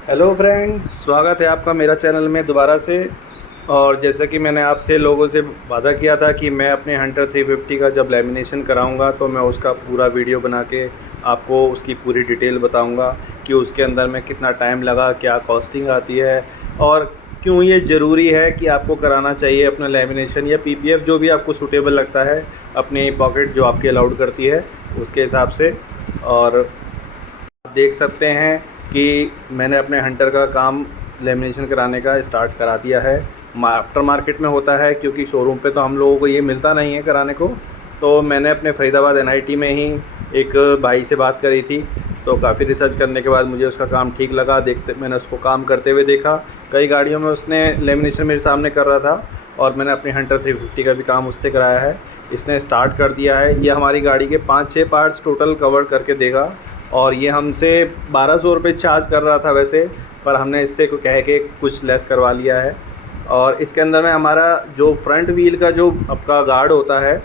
Hello friends, स्वागत है आपका मेरा चैनल में दोबारा से। और जैसा कि मैंने आपसे लोगों से वादा किया था कि मैं अपने हंटर 350 का जब लेमिनेशन कराऊंगा तो मैं उसका पूरा वीडियो बना के आपको उसकी पूरी डिटेल बताऊंगा कि उसके अंदर में कितना टाइम लगा, क्या कॉस्टिंग आती है और क्यों ये ज़रूरी है कि आपको कराना चाहिए अपना लेमिनेशन या पीपीएफ, जो भी आपको सूटेबल लगता है अपनी पॉकेट जो आपकी अलाउड करती है उसके हिसाब से। और आप देख सकते हैं कि मैंने अपने हंटर का काम लेमिनेशन कराने का स्टार्ट करा दिया है। आफ्टर मार्केट में होता है क्योंकि शोरूम पे तो हम लोगों को ये मिलता नहीं है कराने को। तो मैंने अपने फरीदाबाद एनआईटी में ही एक भाई से बात करी थी, तो काफ़ी रिसर्च करने के बाद मुझे उसका काम ठीक लगा। देखते मैंने उसको काम करते हुए देखा, कई गाड़ियों में उसने लेमिनेशन मेरे सामने कर रहा था और मैंने अपनी हंटर 350 का भी काम उससे कराया है। इसने स्टार्ट कर दिया है। ये हमारी गाड़ी के 5-6 पार्ट्स टोटल कवर करके देगा और ये हमसे 1200 रुपये चार्ज कर रहा था वैसे, पर हमने इससे को कह के कुछ लेस करवा लिया है। और इसके अंदर में हमारा जो फ्रंट व्हील का जो आपका गार्ड होता है,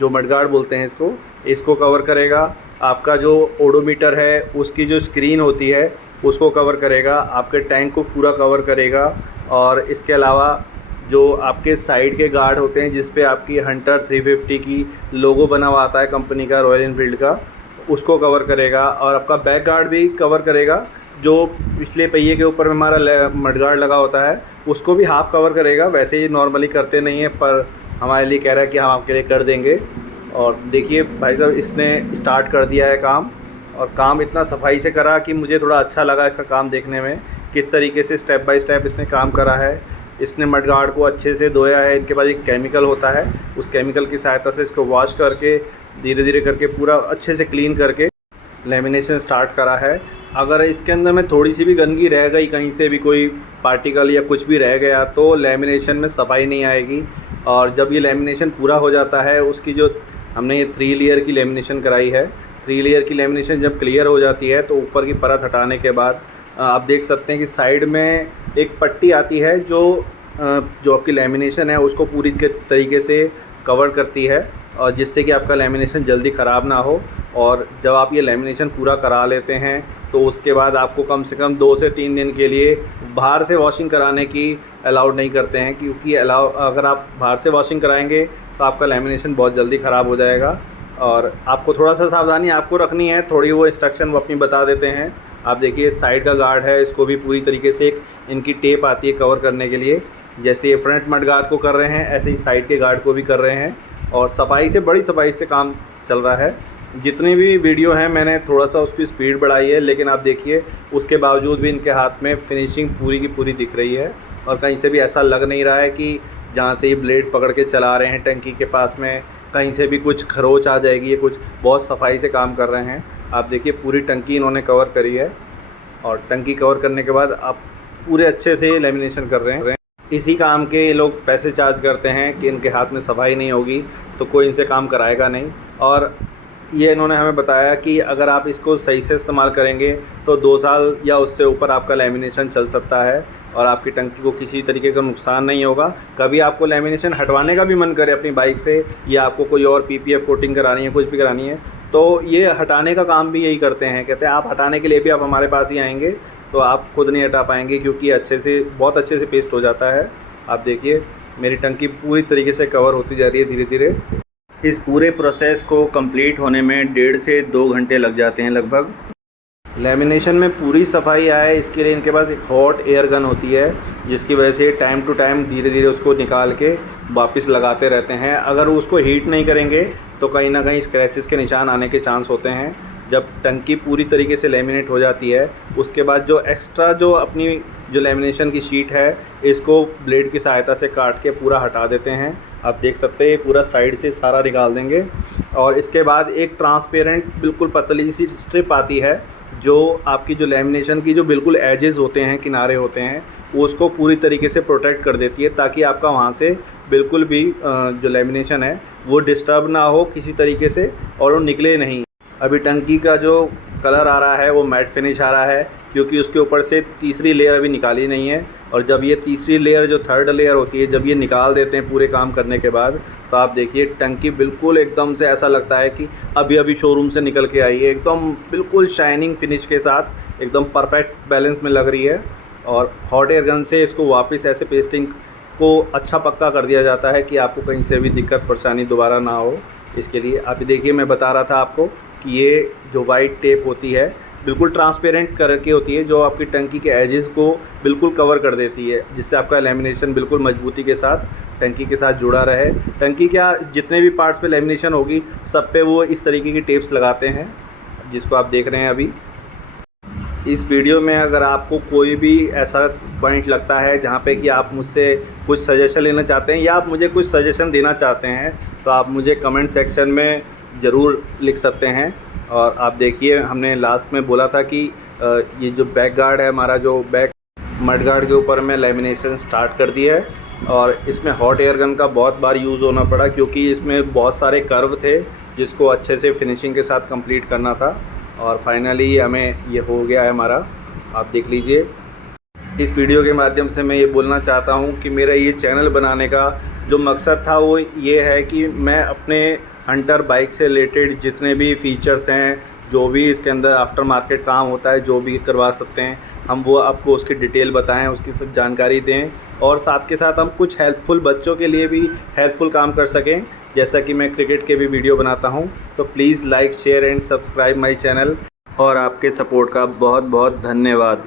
जो मड गार्ड बोलते हैं इसको, इसको कवर करेगा। आपका जो ओडोमीटर है उसकी जो स्क्रीन होती है उसको कवर करेगा, आपके टैंक को पूरा कवर करेगा। और इसके अलावा जो आपके साइड के गार्ड होते हैं जिस पे आपकी हंटर 350 की लोगो बना हुआ आता है कंपनी का, रॉयल एनफील्ड का, उसको कवर करेगा। और आपका बैक गार्ड भी कवर करेगा, जो पिछले पहिए के ऊपर में हमारा मड गार्ड लगा होता है उसको भी हाफ़ कवर करेगा। वैसे ही नॉर्मली करते नहीं हैं, पर हमारे लिए कह रहा है कि हम आपके लिए कर देंगे। और देखिए भाई साहब, इसने स्टार्ट कर दिया है काम, और काम इतना सफाई से करा कि मुझे थोड़ा अच्छा लगा इसका काम देखने में, किस तरीके से स्टेप बाय स्टेप इसने काम करा है। इसने मड गार्ड को अच्छे से धोया है। इनके पास एक केमिकल होता है, उस केमिकल की सहायता से इसको वॉश करके धीरे धीरे करके पूरा अच्छे से क्लीन करके लेमिनेशन स्टार्ट करा है। अगर इसके अंदर में थोड़ी सी भी गंदगी रह गई, कहीं से भी कोई पार्टिकल या कुछ भी रह गया, तो लेमिनेशन में सफाई नहीं आएगी। और जब ये लेमिनेशन पूरा हो जाता है, उसकी जो हमने ये 3 लेयर की लेमिनेशन कराई है, 3 लेयर की लेमिनेशन जब क्लियर हो जाती है तो ऊपर की परत हटाने के बाद आप देख सकते हैं कि साइड में एक पट्टी आती है जो आपकी लेमिनेशन है उसको पूरी तरीके से कवर करती है, और जिससे कि आपका लेमिनेशन जल्दी ख़राब ना हो। और जब आप ये लेमिनेशन पूरा करा लेते हैं तो उसके बाद आपको कम से कम 2 से 3 दिन के लिए बाहर से वॉशिंग कराने की अलाउड नहीं करते हैं, क्योंकि अगर आप बाहर से वॉशिंग कराएंगे तो आपका लेमिनेशन बहुत जल्दी ख़राब हो जाएगा। और आपको थोड़ा सा सावधानी आपको रखनी है, थोड़ी वो इंस्ट्रक्शन वो अपनी बता देते हैं। आप देखिए साइड का गार्ड है, इसको भी पूरी तरीके से एक इनकी टेप आती है कवर करने के लिए। जैसे ये फ्रंट मड गार्ड को कर रहे हैं, ऐसे ही साइड के गार्ड को भी कर रहे हैं। और सफाई से, बड़ी सफाई से काम चल रहा है। जितनी भी वीडियो हैं मैंने थोड़ा सा उसकी स्पीड बढ़ाई है, लेकिन आप देखिए उसके बावजूद भी इनके हाथ में फिनिशिंग पूरी की पूरी दिख रही है। और कहीं से भी ऐसा लग नहीं रहा है कि जहाँ से ये ब्लेड पकड़ के चला रहे हैं टंकी के पास में कहीं से भी कुछ खरोच आ जाएगी। ये कुछ बहुत सफाई से काम कर रहे हैं। आप देखिए पूरी टंकी इन्होंने कवर करी है, और टंकी कवर करने के बाद आप पूरे अच्छे से लेमिनेशन कर रहे हैं। इसी काम के ये लोग पैसे चार्ज करते हैं कि इनके हाथ में सफाई नहीं होगी तो कोई इनसे काम कराएगा नहीं। और ये इन्होंने हमें बताया कि अगर आप इसको सही से इस्तेमाल करेंगे तो 2 साल या उससे ऊपर आपका लेमिनेशन चल सकता है और आपकी टंकी को किसी तरीके का नुकसान नहीं होगा। कभी आपको लेमिनेशन हटवाने का भी मन करे अपनी बाइक से, या आपको कोई और पीपीएफ कोटिंग करानी है, कुछ भी करानी है, तो ये हटाने का काम भी यही करते हैं। कहते हैं आप हटाने के लिए भी आप हमारे पास ही आएंगे, तो आप खुद नहीं हटा पाएंगे क्योंकि अच्छे से, बहुत अच्छे से पेस्ट हो जाता है। आप देखिए मेरी टंकी पूरी तरीके से कवर होती जा रही है धीरे धीरे। इस पूरे प्रोसेस को कंप्लीट होने में 1.5 से 2 घंटे लग जाते हैं लगभग। लेमिनेशन में पूरी सफाई आए इसके लिए इनके पास एक हॉट एयर गन होती है, जिसकी वजह से टाइम टू टाइम धीरे धीरे उसको निकाल के वापस लगाते रहते हैं। अगर उसको हीट नहीं करेंगे तो कहीं ना कहीं स्क्रैचेस के निशान आने के चांस होते हैं। जब टंकी पूरी तरीके से लेमिनेट हो जाती है उसके बाद जो एक्स्ट्रा जो अपनी जो लेमिनेशन की शीट है, इसको ब्लेड की सहायता से काट के पूरा हटा देते हैं। आप देख सकते हैं पूरा साइड से सारा निकाल देंगे। और इसके बाद एक ट्रांसपेरेंट बिल्कुल पतली सी स्ट्रिप आती है, जो आपकी जो लेमिनेशन की जो बिल्कुल एजेस होते हैं, किनारे होते हैं, उसको पूरी तरीके से प्रोटेक्ट कर देती है, ताकि आपका वहाँ से बिल्कुल भी जो लेमिनेशन है वो डिस्टर्ब ना हो किसी तरीके से और वो निकले नहीं। अभी टंकी का जो कलर आ रहा है वो मैट फिनिश आ रहा है। क्योंकि उसके ऊपर से तीसरी लेयर अभी निकाली नहीं है। और जब ये तीसरी लेयर जो थर्ड लेयर होती है, जब ये निकाल देते हैं पूरे काम करने के बाद, तो आप देखिए टंकी बिल्कुल एकदम से ऐसा लगता है कि अभी अभी शोरूम से निकल के आई है। एकदम बिल्कुल शाइनिंग फिनिश के साथ एकदम परफेक्ट बैलेंस में लग रही है। और हॉट एयर गन से इसको वापस ऐसे पेस्टिंग को अच्छा पक्का कर दिया जाता है कि आपको कहीं से भी दिक्कत परेशानी दोबारा ना हो। इसके लिए अभी देखिए मैं बता रहा था आपको कि ये जो वाइट टेप होती है बिल्कुल ट्रांसपेरेंट करके होती है, जो आपकी टंकी के एजेस को बिल्कुल कवर कर देती है, जिससे आपका लैमिनेशन बिल्कुल मजबूती के साथ टंकी के साथ जुड़ा रहे। टंकी क्या जितने भी पार्ट्स पे लैमिनेशन होगी सब पे वो इस तरीके की टेप्स लगाते हैं, जिसको आप देख रहे हैं अभी। इस वीडियो में अगर आपको कोई भी ऐसा पॉइंट लगता है जहाँ पे कि आप मुझसे कुछ सजेशन लेना चाहते हैं या आप मुझे कुछ सजेशन देना चाहते हैं, तो आप मुझे कमेंट सेक्शन में ज़रूर लिख सकते हैं। और आप देखिए हमने लास्ट में बोला था कि ये जो बैक गार्ड है हमारा, जो बैक मड गार्ड के ऊपर में लैमिनेशन स्टार्ट कर दिया है। और इसमें हॉट एयर गन का बहुत बार यूज़ होना पड़ा क्योंकि इसमें बहुत सारे कर्व थे जिसको अच्छे से फिनिशिंग के साथ कंप्लीट करना था। और फाइनली हमें ये हो गया है हमारा, आप देख लीजिए। इस वीडियो के माध्यम से मैं ये बोलना चाहता हूँ कि मेरा ये चैनल बनाने का जो मकसद था वो ये है कि मैं अपने हंटर बाइक से रिलेटेड जितने भी फ़ीचर्स हैं, जो भी इसके अंदर आफ्टर मार्केट काम होता है, जो भी करवा सकते हैं हम, वो आपको उसकी डिटेल बताएं, उसकी सब जानकारी दें। और साथ के साथ हम कुछ हेल्पफुल बच्चों के लिए भी हेल्पफुल काम कर सकें, जैसा कि मैं क्रिकेट के भी वीडियो बनाता हूं। तो please like share and subscribe my channel. और आपके सपोर्ट का बहुत बहुत धन्यवाद।